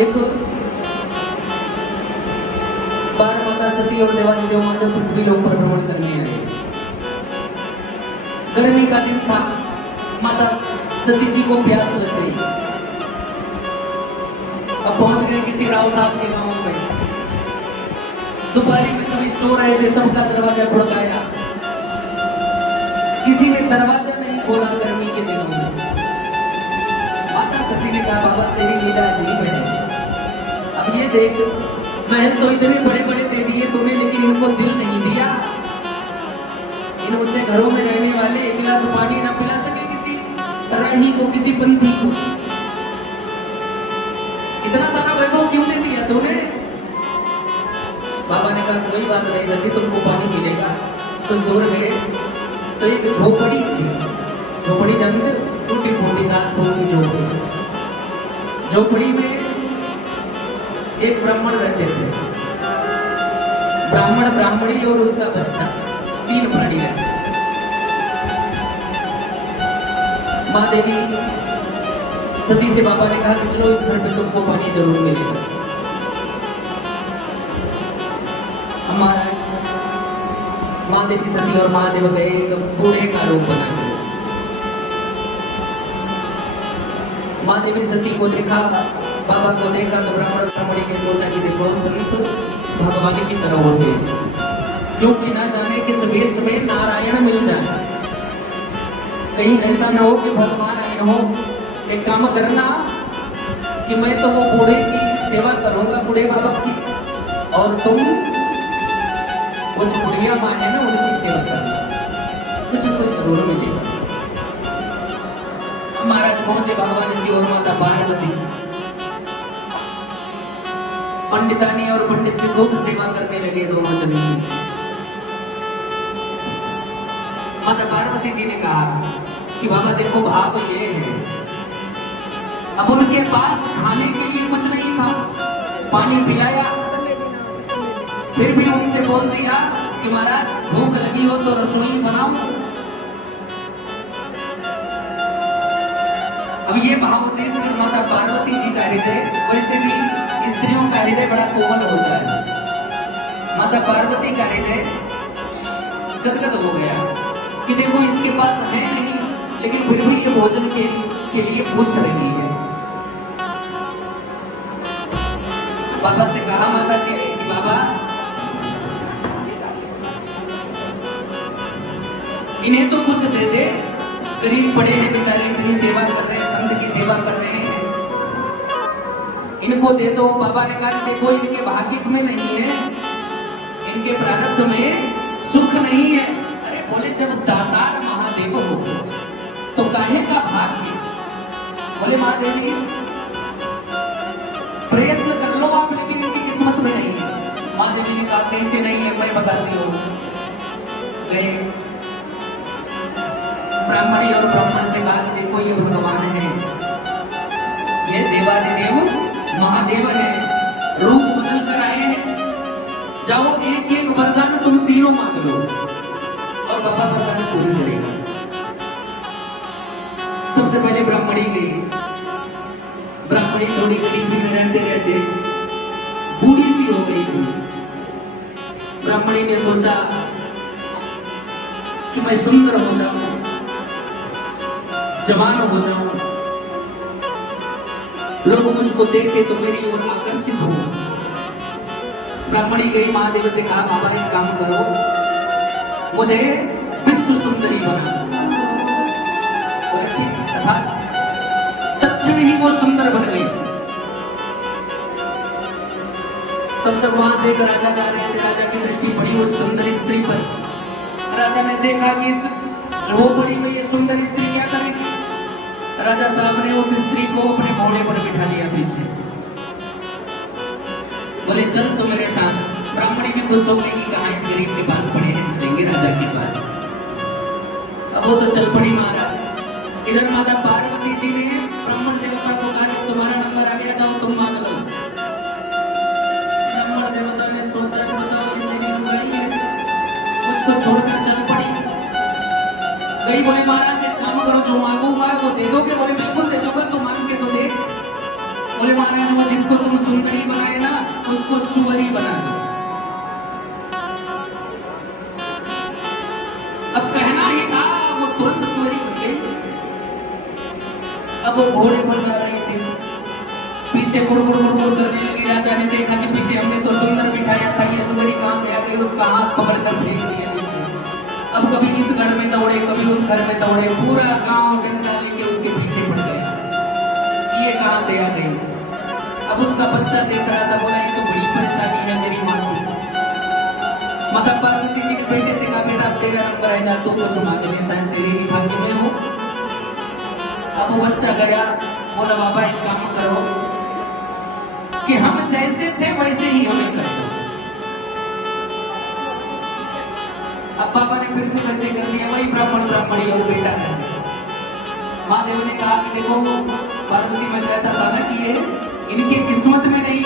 एक बार माता सती और देवादिदेव महादेव पृथ्वी लोक पर भ्रमण करने आए। गर्मी का दिन था, माता सती जी को प्यास लग गई। अब पहुंच गए किसी राव साहब के गांव पे। दोपहर में सभी सो रहे थे, सबका दरवाजा खड़काया। किसी ने दरवाजा नहीं खोला गर्मी के दिनों में। माता सती ने कहा, बाबा तेरी लीला अजीब है। अब ये देख, महल तो इतने बड़े बड़े दे दिए तूने, लेकिन इनको दिल नहीं दिया। इन ऊंचे घरों में रहने वाले एक गिलास पानी ना पिला सके किसी रानी को, किसी पंथी को। इतना सारा वैभव क्यों दे दिया तूने? बाबा ने कहा, कोई बात नहीं सती, तुमको पानी मिलेगा। कुछ दूर गए तो एक झोपड़ी थी। झोपड़ी जानते हो? टूटी फूटी घास फूस की झोपड़ी। झोपड़ी में एक ब्राह्मण रहते थे। ब्राह्मण, ब्राह्मणी और उसका बच्चा, 3 प्राणी रहते। माँ देवी सती से बाबा ने कहा कि चलो इस घर पे तुमको पानी जरूर मिलेगा। महाराज माँ देवी सती और महादेव गए एक बूढ़े का रूप बना। माँ देवी सती को देखा, बाबा को देखा तो ब्राह्मण ब्राह्मणी ने सोचा कि देखो संत भगवान की तरह होते हैं, क्योंकि ना जाने किस वेश में नारायण मिल जाए। कहीं ऐसा ना हो कि भगवान आए हो। एक काम करना कि मैं तो वो बूढ़े की सेवा करूंगा, बूढ़े बाबा की, और तुम वो जो बुढ़िया माँ है ना उनकी सेवा करना, कुछ न कुछ जरूर मिलेगा। महाराज पहुंचे भगवान शिव और माता पार्वती। पंडितानी और पंडित जी खूब सेवा करने लगे दोनों जने की। माता पार्वती जी ने कहा कि बाबा देखो भाव ये है, अब उनके पास खाने के लिए कुछ नहीं था। पानी पिलाया, फिर भी उनसे बोल दिया कि महाराज भूख लगी हो तो रसोई बनाओ। अब ये भाव देख कर माता पार्वती जी का हृदय, वैसे भी स्त्रियों का हृदय बड़ा कोमल होता है, माता पार्वती का हृदय गदगद हो गया कि देखो इसके पास है नहीं, लेकिन फिर भी ये भोजन के लिए पूछ रही है। बाबा से कहा माता जी ने कि बाबा इन्हें तो कुछ दे दे, गरीब पड़े हैं बेचारे, इतनी सेवा कर रहे हैं, संत की सेवा कर रहे हैं, इनको दे दो। बाबा ने कहा कि देखो इनके भाग्य में नहीं है, इनके प्रारब्ध में सुख नहीं है। अरे बोले जब दातार महादेव हो तो काहे का भाग्य? बोले महादेवी प्रयत्न कर लो आप, लेकिन इनकी किस्मत में नहीं है। महादेवी ने कहा कैसे नहीं है, मैं बताती हूँ। गए ब्राह्मणी और ब्राह्मण से कहा कि देखो ये भगवान है, ये देवादिदेव महादेव है, रूप बदल कर आए हैं। जाओ एक एक वरदान तुम तीनों मांग लो और बाबा वरदान पूरी करेगा। सबसे पहले ब्राह्मणी गई। ब्राह्मणी थोड़ी गरीबी में रहते रहते बूढ़ी सी हो गई थी। ब्राह्मणी ने सोचा कि मैं सुंदर हो जाऊं, जवान हो जाऊं, लोग मुझको देखे तो मेरी ओर आकर्षित हो। ब्राह्मणी गई, महादेव से कहा बाबा एक काम करो, मुझे विश्व सुंदरी बना। तत्क्षण ही वो सुंदर बन गई। तब तक वहां से एक राजा जा रहे थे। राजा की दृष्टि पड़ी उस सुंदर स्त्री पर। राजा ने देखा कि इस झोपड़ी में ये सुंदर स्त्री क्या करेगी। राजा साहब ने उस स्त्री को अपने घोड़े पर बिठा लिया पीछे। बोले चल तो मेरे साथ। ब्राह्मणी भी खुश हो गई कि कहां इस गरीब के पास पड़े हैं, चलेंगे राजा के पास। अब वो तो चल पड़ी महाराज। इधर माता पार्वती जी ने ब्राह्मण देवता को कहा कि तुम्हारा नंबर आ गया, जाओ तुम मांग लो। ब्राह्मण देवता ने सोचा कि बताओ ये मेरी लुगाई है, मुझको छोड़कर चल पड़ी। गई, बोले महाराज एक काम करो, जो मांगूंगा वो दे दोगे? बोले बिल्कुल दे दूंगा, तू मांग के तो देख। बोले महाराज आज वो जिसको तुम सुंदरी बनाए ना, उसको सुअरी बना दो। अब कहना ही था, वो तुरंत सुअरी बन गई। अब वो घोड़े पर जा रही थी, पीछे गुड़ गुड़ गुड़ गुड़ करने लगी। राजा ने देखा कि पीछे हमने तो सुंदर बिठाया था, ये सुअरी कहां से आ गई? उसका हाथ पकड़कर फेंक दिया नीचे। अब कभी इस घर में दौड़े, कभी उस घर में दौड़े, पूरा गांव डंडा लेके उसके पीछे पड़ गया, ये कहां से आ गई? अब उसका बच्चा देख रहा था, बोला ये तो बड़ी परेशानी है मेरी माँ की। माता पार्वती जी ने बेटे से कहा, बेटा अब तेरा नंबर है, जा तू कुछ मांग ले, शायद तेरे ही भाग्य में हो। अब वो बच्चा गया, बोला बाबा एक काम करो कि हम जैसे थे वैसे ही हमें कर दो। अब बाबा ने फिर से वैसे कर दिया, वही ब्राह्मण ब्राह्मणी और बेटा है। महादेव ने कहा कि देखो पार्वती, मैं कहता था ना कि ये इनकी किस्मत में नहीं